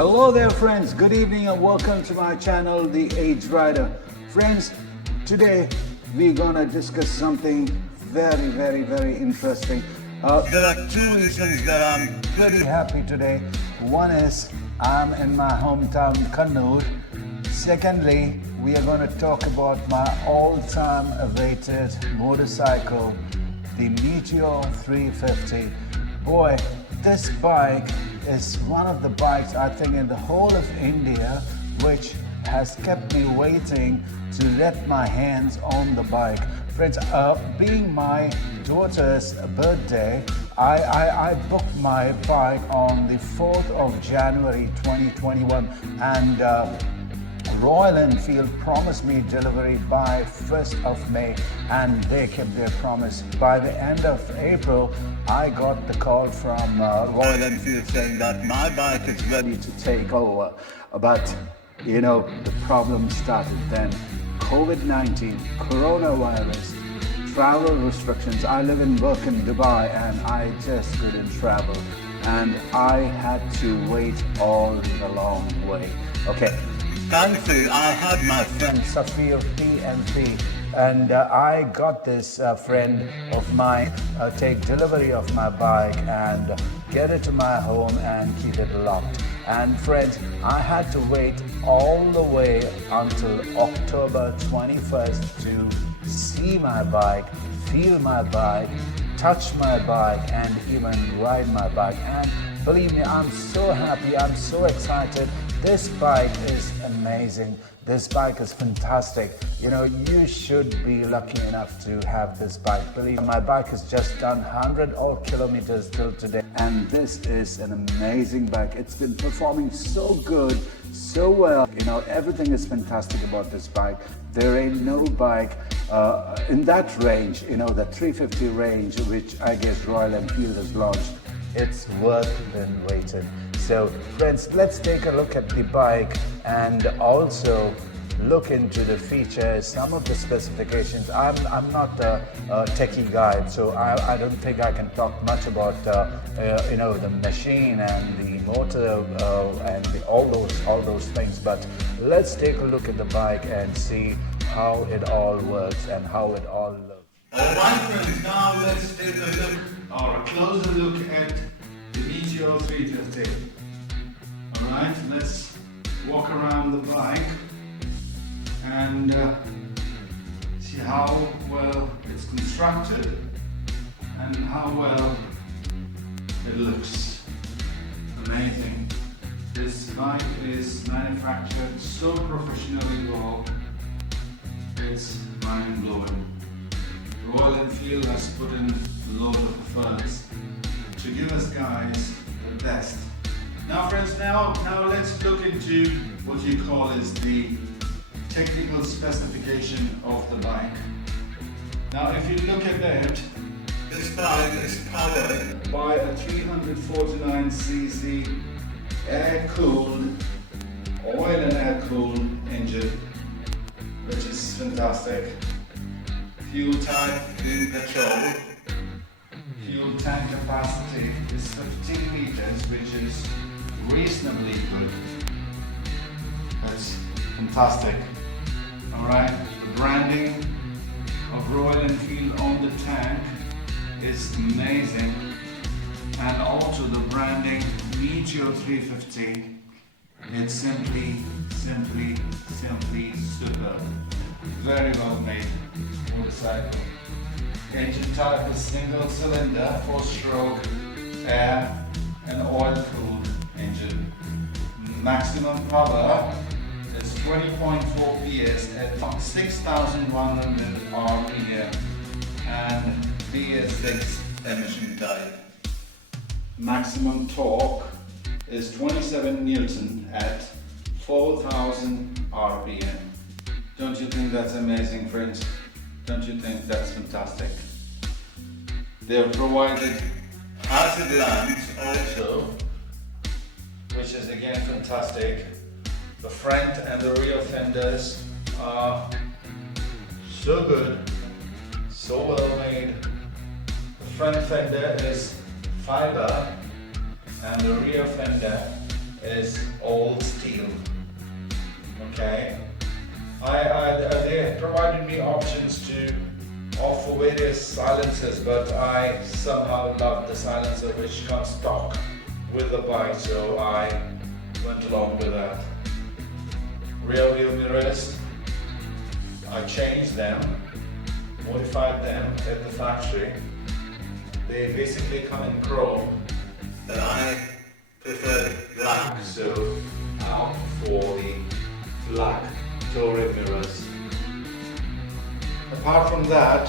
Hello there friends, good evening and welcome to my channel, The Age Rider. Friends, today we're gonna discuss something very interesting. There are two reasons that I'm pretty happy today. One is I'm in my hometown Kannur. Secondly, we are going to talk about my all-time awaited motorcycle, the Meteor 350. Boy, this bike is one of the bikes I think in the whole of India which has kept me waiting to get my hands on the bike. Friends, being my daughter's birthday, I booked my bike on the 4th of January 2021 and Royal Enfield promised me delivery by 1st of May and they kept their promise. By the end of April, I got the call from Royal Enfield saying that my bike is ready to take over. But, you know, the problem started then. COVID-19, coronavirus, travel restrictions. I live and work in Dubai and I just couldn't travel. And I had to wait all the long way. Okay. Thankfully, I had my friend Safi of PNP and I got this friend of mine take delivery of my bike and get it to my home and keep it locked. And friends, I had to wait all the way until October 21st to see my bike, feel my bike, touch my bike and even ride my bike. And believe me, I'm so happy, I'm so excited. This bike is amazing. This bike is fantastic. You know, you should be lucky enough to have this bike. Believe me, my bike has just done 100 odd kilometers till today. And this is an amazing bike. It's been performing so good, so well. You know, everything is fantastic about this bike. There ain't no bike in that range, you know, the 350 range, which I guess Royal Enfield has launched. It's worth being waited. So friends, let's take a look at the bike and also look into the features, some of the specifications. I'm not a techie guy, so I don't think I can talk much about you know, the machine and the motor and all those things. But let's take a look at the bike and see how it all works and how it all looks. Alright friends, now let's take a look or a closer look at the Meteor 350. Alright, let's walk around the bike and see how well it's constructed and how well it looks. Amazing. This bike is manufactured so professionally well, it's mind-blowing. Royal Enfield has put in a lot of efforts to give us guys the best. Now friends, now let's look into what you call is the technical specification of the bike. Now if you look at that, this bike is powered by a 349cc air-cooled, oil and air-cooled engine, which is fantastic. Fuel type in petrol. Fuel tank capacity is 15 liters, which is reasonably good. That's fantastic. Alright, the branding of Royal Enfield on the tank is amazing. And also the branding Meteor 350. It's simply superb. Very well made motorcycle. Engine type is single cylinder, 4-stroke, air and oil cooled engine. Maximum power is 20.4 PS at 6,100 RPM and BS6 emission type. Maximum torque is 27 Newton at 4,000 RPM. Don't you think that's amazing, friends? Don't you think that's fantastic? They have provided hazard lamps also, which is again fantastic. The front and the rear fenders are so good, so well made. The front fender is fiber and the rear fender is all steel. Okay, they provided me options to offer various silencers, but I somehow love the silencer which comes stock with the bike, so I went along with that. Rear wheel mirrors, I changed them, modified them at the factory. They basically come in chrome, but I prefer black, so I opt for the black touring mirrors. Apart from that,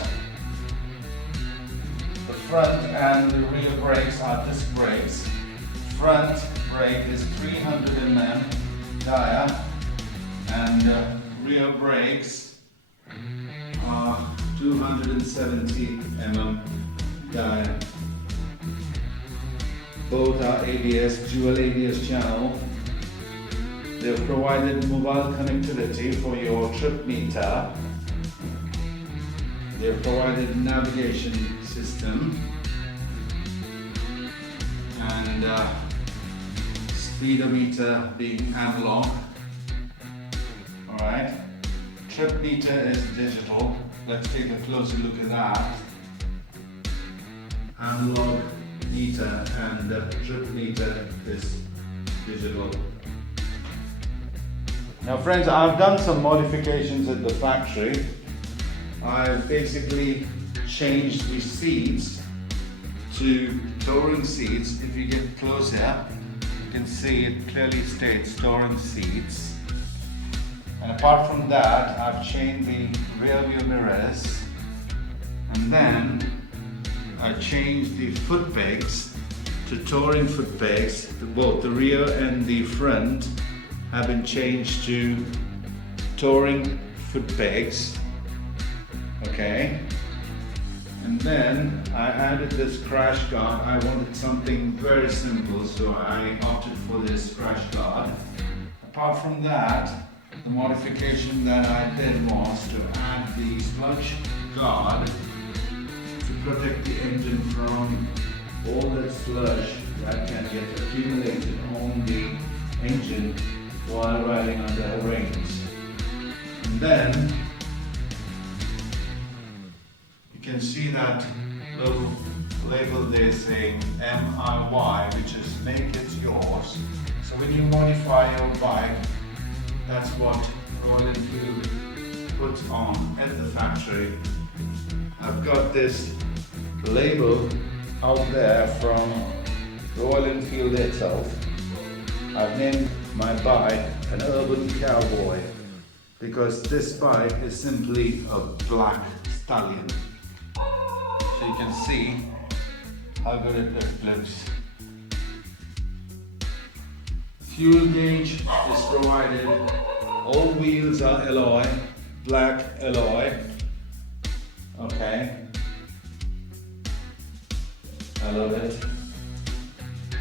the front and the rear brakes are disc brakes. Front brake is 300 mm dia, and rear brakes are 270 mm dia. Both are ABS, dual ABS channel. They've provided mobile connectivity for your trip meter. They've provided navigation system and speedometer being analog. Alright, trip meter is digital. Let's take a closer look at that. Analog meter and the trip meter is digital. Now friends, I've done some modifications at the factory. I've basically changed the seats to touring seats. If you get closer, you can see it clearly states touring seats. And apart from that, I've changed the rear view mirrors, and then I changed the foot pegs to touring foot pegs. Both the rear and the front have been changed to touring foot pegs. Okay, and then I added this crash guard. I wanted something very simple, so I opted for this crash guard. Apart from that, the modification that I did was to add the sludge guard to protect the engine from all that sludge that can get accumulated on the engine while riding under the reins. And then you can see that little label there saying MIY, which is make it yours. So when you modify your bike, that's what Royal Enfield puts on at the factory. I've got this label out there from Royal Enfield itself. I've named my bike an Urban Cowboy because this bike is simply a black stallion. So you can see how good it looks. Fuel gauge is provided. All wheels are alloy, black alloy. Okay. I love it.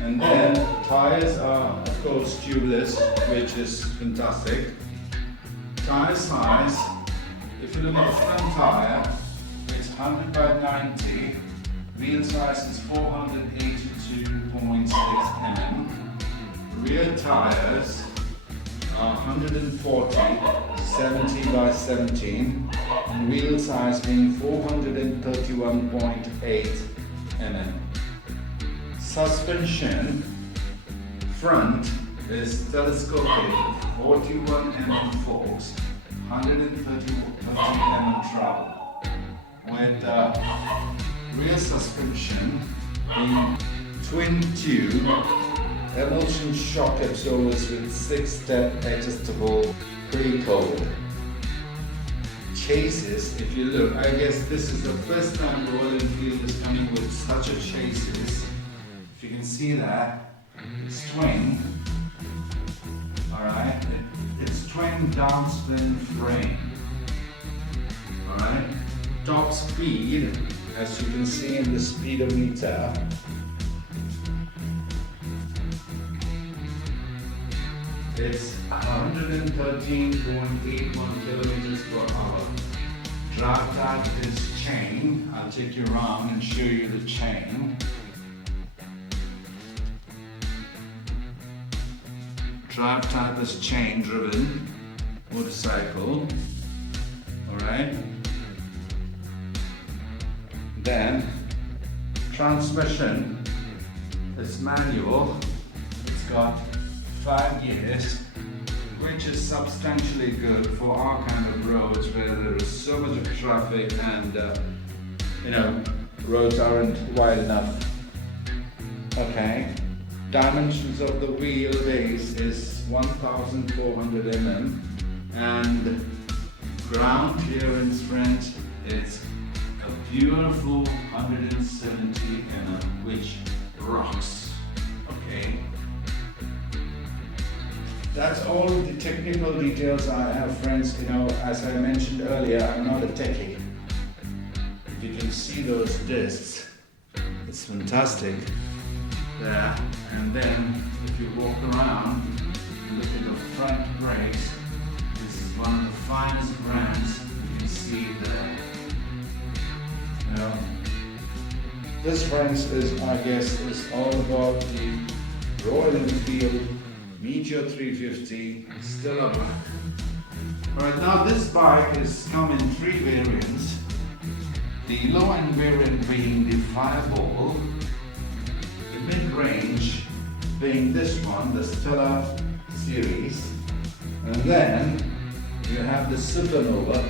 And then tires are of course tubeless, which is fantastic. Tire size, if you look at the front tire, it's 100 by 90. Wheel size is 482.6 mm. Rear tires are 140, 70 by 17, and wheel size being 431.8 mm. Suspension front is telescopic 41 mm forks, 130 mm travel, with rear suspension being twin tube emulsion shock absorbers with 6-step adjustable pre-code. Chassis, if you look, I guess this is the first time Royal Enfield is coming with such a chassis. If you can see that, it's twin. Alright, it's twin downspin frame. Alright, top speed, as you can see in the speedometer, it's 113.81 kilometers per hour. Drive type is chain. I'll take you around and show you the chain. Drive type is chain driven motorcycle. Alright. Then transmission is manual. It's got 5 gears, which is substantially good for our kind of roads where there is so much of traffic and roads aren't wide enough. Okay, dimensions of the wheelbase is 1400 mm and ground clearance, friends, is a beautiful 170 mm, which rocks. Okay. That's all the technical details I have, friends. As I mentioned earlier, I'm not a techie. If you can see those discs, it's fantastic there. And then if you walk around, you look at the front brakes, this is one of the finest brands you can see there. This, friends, is all about the Royal Enfield Meteor 350 Stella Black. Alright, now this bike is come in 3 variants. The low-end variant being the Fireball, the mid-range being this one, the Stella series, and then you have the Supernova,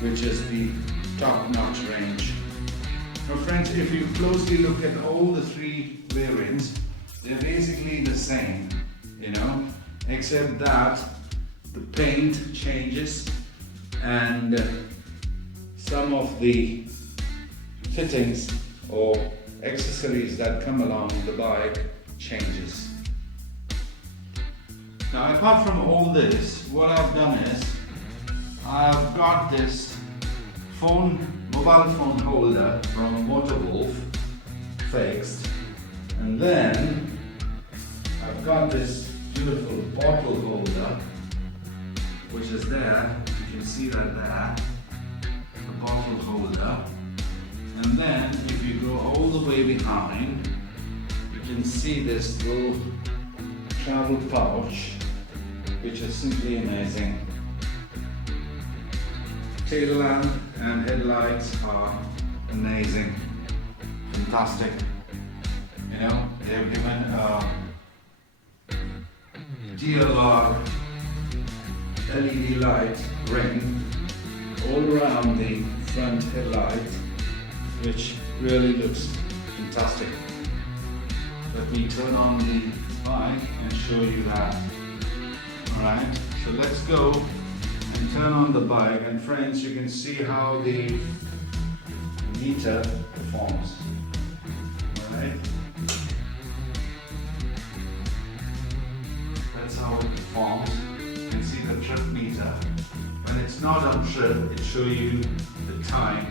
which is the top-notch range. Now friends, if you closely look at all the 3 variants, they're basically the same, except that the paint changes and some of the fittings or accessories that come along the bike changes. Now apart from all this, what I've done is I've got this mobile phone holder from Motorwolf fixed, and then I've got this beautiful bottle holder which is there. You can see that there, the bottle holder. And then if you go all the way behind, you can see this little travel pouch, which is simply amazing. Tail lamp and headlights are amazing, fantastic. They've given a DLR LED light ring all around the front headlight, which really looks fantastic. Let me turn on the bike and show you that. Alright, so let's go and turn on the bike, and friends, you can see how the meter performs. Alright, that's how it performs. You can see the trip meter. When it's not on trip, it shows you the time,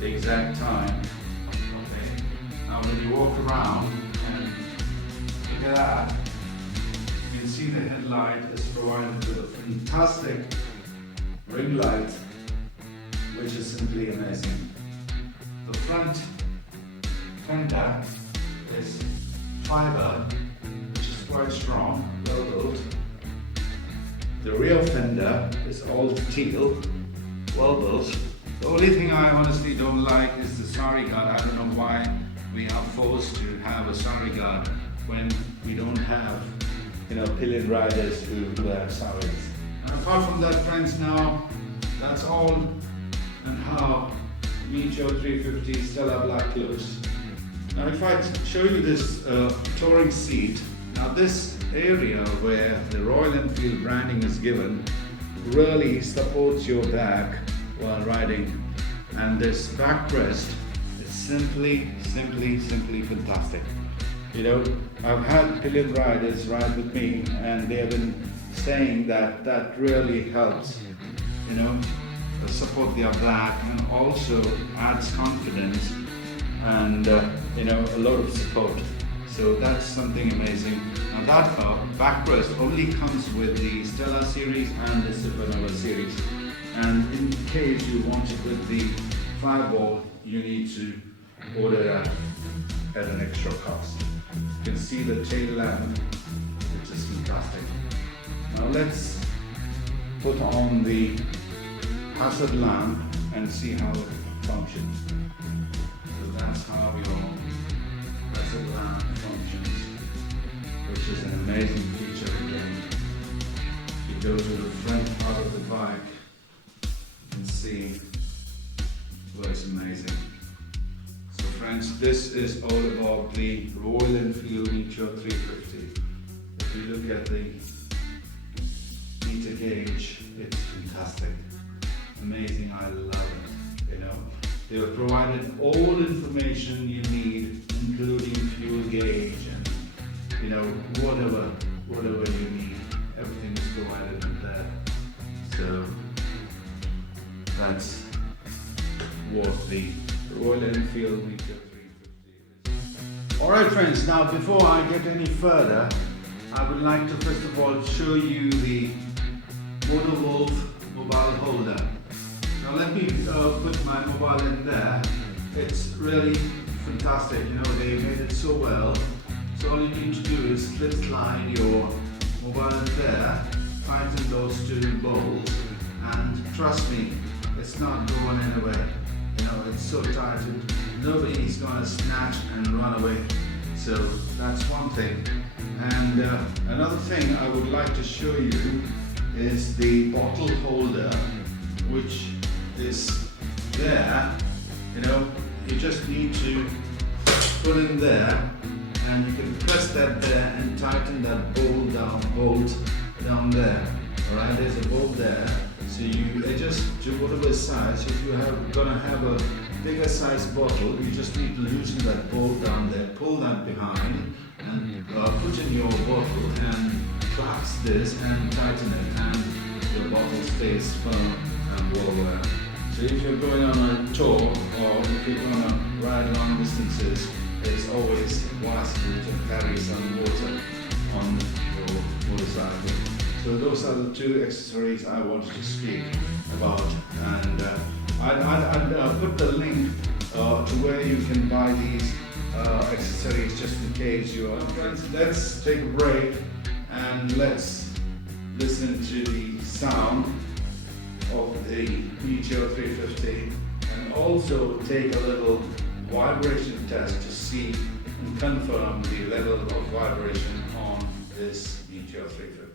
the exact time. Okay, now when you walk around and look at that, you can see the headlight is provided with a fantastic ring light, which is simply amazing. The front fender is fiber, which is quite strong, well built. The rear fender is all teal, well built. The only thing I honestly don't like is the sari guard. I don't know why we are forced to have a sari guard when we don't have, pillion riders who wear saris. And apart from that, friends, now that's all and how Meteor 350 Stella Black looks. Now if I show you this touring seat, now this area where the Royal Enfield branding is given really supports your back while riding, and this backrest is simply fantastic. I've had pillion riders ride with me and they have been saying that that really helps, support their back and also adds confidence and a lot of support. So that's something amazing. Now that backrest only comes with the Stella series and the Supernova series. And in case you want it with the Fireball, you need to order that at an extra cost. You can see the tail lamp, which is fantastic. Now let's put on the hazard lamp and see how it functions. So that's how your hazard lamp functions, which is an amazing feature again. You go to the front part of the bike and see, well, it's amazing. So friends, this is all about the Royal Enfield Meteor 350. If you look at the meter gauge, it's fantastic. Amazing, I love it. You know, they have provided all information you need, including fuel gauge and, you know, whatever you need. Everything is provided in there. So that's what the Royal Enfield Meteor 350 is. Alright friends, now before I get any further, I would like to first of all show you the Wolf mobile holder. Now let me put my mobile in there. It's really fantastic, you know, they made it so well. So all you need to do is slide your mobile in there, tighten those two bolts, and trust me, it's not going anywhere. You know, it's so tightened, nobody's gonna snatch and run away. So that's one thing. And another thing I would like to show you is the bottle holder, which is there. You know, you just need to put in there, and you can press that there and tighten that bolt down there. Alright, there's a bolt there. So you adjust to whatever size. If you're gonna have a bigger size bottle, you just need to loosen that bolt down there, pull that behind, and put in your bottle and clasp this and tighten it, and your bottle stays firm and well wear. So if you're going on a tour or if you're going to ride long distances, it's always wise to carry some water on your motorcycle. So those are the two accessories I wanted to speak about, and I'd put the link to where you can buy these accessories just in case you are. Friends, let's take a break and let's listen to the sound of the Meteor 350 and also take a little vibration test to see and confirm the level of vibration on this Meteor 350.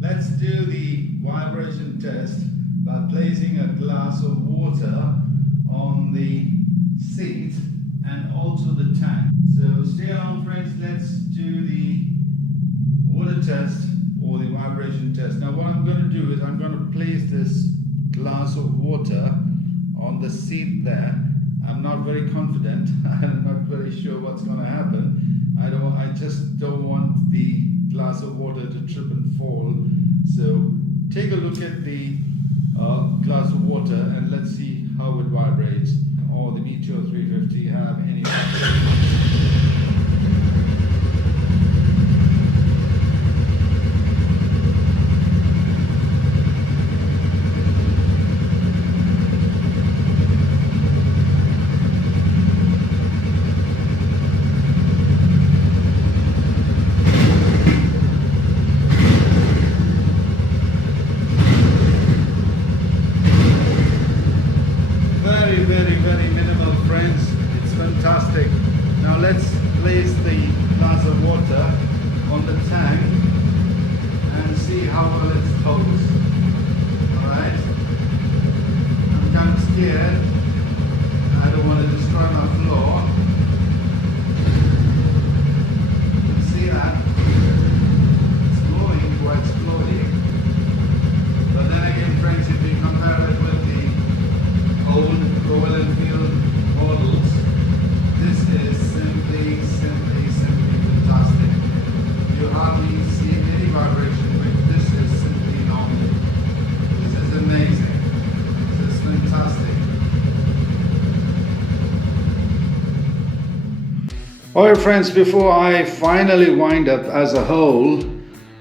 Let's do the vibration test by placing a glass of water on the seat and also the tank. So stay on friends, let's do the water test or the vibration test. Now what I'm going to do is I'm going to place this glass of water on the seat there. I'm not very confident, I'm not very sure what's going to happen. I just don't want the glass of water to trip and fall. So take a look at the glass of water and let's see how it vibrates. Or the Meteor 350 have any very minimal friends. It's fantastic. Now let's place the glass of water on the tank and see how well it holds. Alright? I'm kind of scared. I don't want to destroy my floor. Alright friends, before I finally wind up as a whole,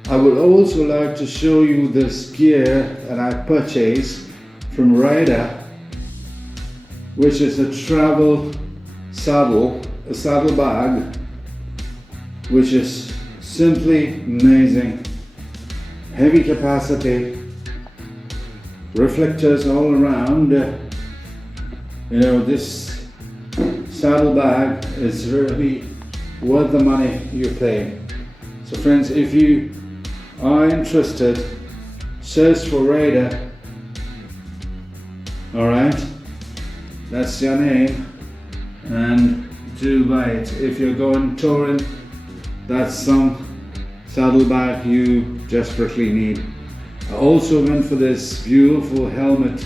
I would also like to show you this gear that I purchased from Ryder, which is a travel saddle, a saddle bag, which is simply amazing. Heavy capacity, reflectors all around. You know, this saddle bag is really worth the money you pay. So friends, if you are interested, search for Raider. Alright, that's your name, and do buy it. If you're going touring, that's some saddle bag you desperately need. I also went for this beautiful helmet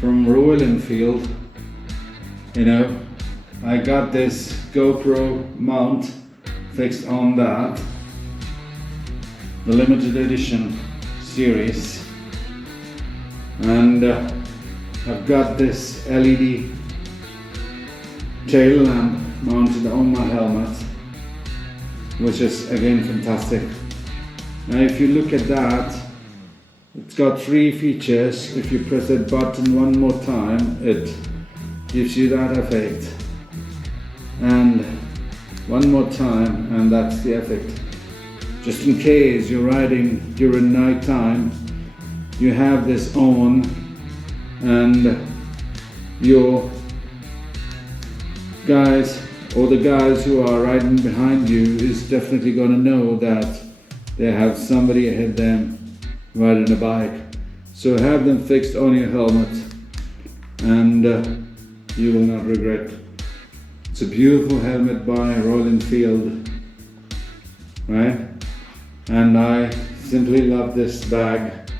from Royal Enfield. You know, I got this GoPro mount fixed on that, the limited edition series, and I've got this LED tail lamp mounted on my helmet, which is again fantastic. Now if you look at that, it's got 3 features. If you press that button one more time, it gives you that effect, and one more time, and that's the effect. Just in case you're riding during night time, you have this on, and your guys, or the guys who are riding behind you, is definitely going to know that they have somebody ahead of them riding a bike. So have them fixed on your helmet, and you will not regret. It's a beautiful helmet by Royal Enfield, right? And I simply love this bag,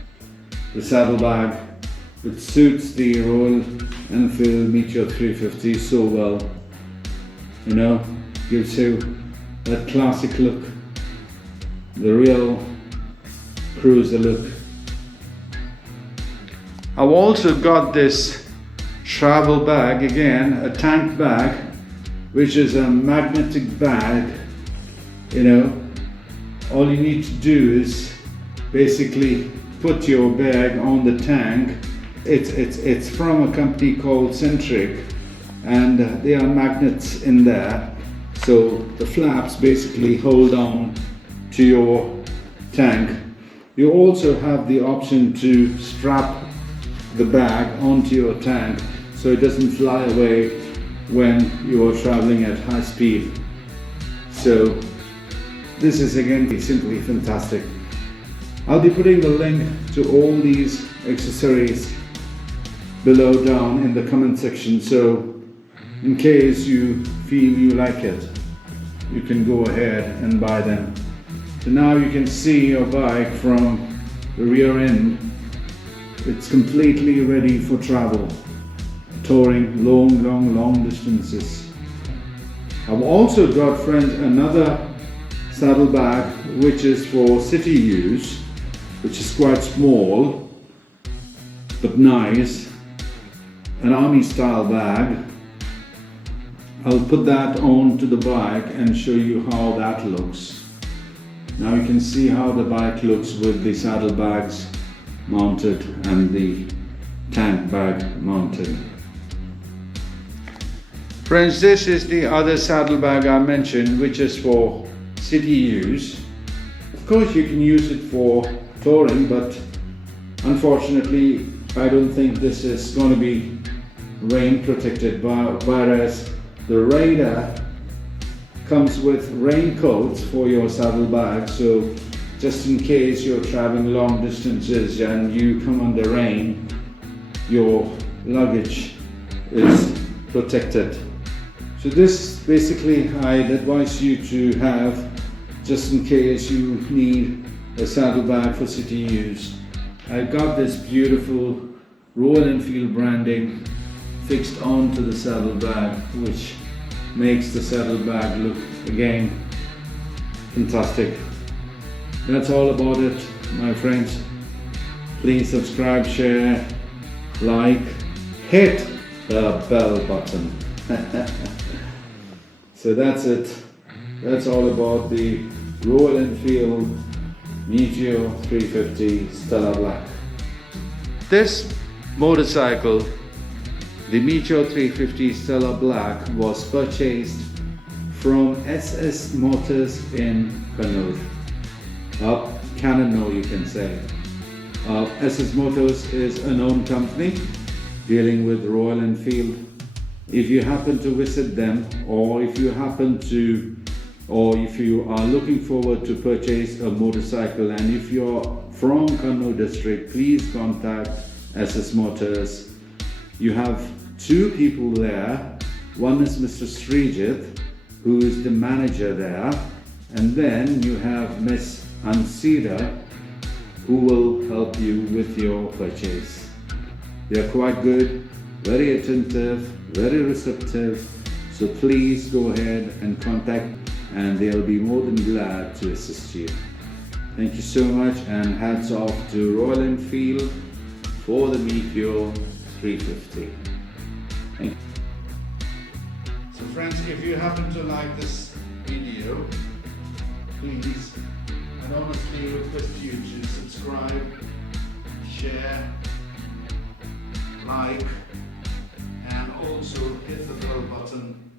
the saddle bag, which suits the Royal Enfield Meteor 350 so well. You know, gives you that classic look, the real cruiser look. I've also got this travel bag, again a tank bag, which is a magnetic bag. You know, all you need to do is basically put your bag on the tank. It's from a company called Centric, and there are magnets in there, so the flaps basically hold on to your tank. You also have the option to strap the bag onto your tank so it doesn't fly away when you are traveling at high speed. So this is again simply fantastic. I'll be putting the link to all these accessories below down in the comment section, so in case you feel you like it, you can go ahead and buy them. So now you can see your bike from the rear end. It's completely ready for travel, touring long distances. I've also got, friends, another saddle bag which is for city use, which is quite small but nice, an army style bag. I'll put that onto the bike and show you how that looks. Now you can see how the bike looks with the saddle bags mounted and the tank bag mounted. Friends, this is the other saddle bag I mentioned, which is for city use. Of course you can use it for touring, but unfortunately I don't think this is going to be rain protected, whereas the Raider comes with raincoats for your saddle bag, so just in case you're traveling long distances and you come under rain, your luggage is protected. So this basically I'd advise you to have just in case you need a saddle bag for city use. I got this beautiful Royal Enfield branding fixed onto the saddle bag, which makes the saddle bag look again fantastic. That's all about it, my friends. Please subscribe, share, like, hit the bell button. So that's it. That's all about the Royal Enfield Meteor 350 Stella Black. This motorcycle, the Meteor 350 Stella Black, was purchased from SS Motors in Kannur. Kannur, you can say. SS Motors is a known company dealing with Royal Enfield. If you happen to visit them, or if you are looking forward to purchase a motorcycle, and if you're from Kannur district, please contact SS Motors. You have two people there. One is Mr. Srijit, who is the manager there, and then you have Miss Ansida, who will help you with your purchase. They are quite good, very attentive, very receptive, so please go ahead and contact, and they'll be more than glad to assist you. Thank you so much, and hats off to Royal Enfield for the Meteor 350. Thank you. So friends, if you happen to like this video, please and honestly request you to subscribe, share, like, and also hit the bell button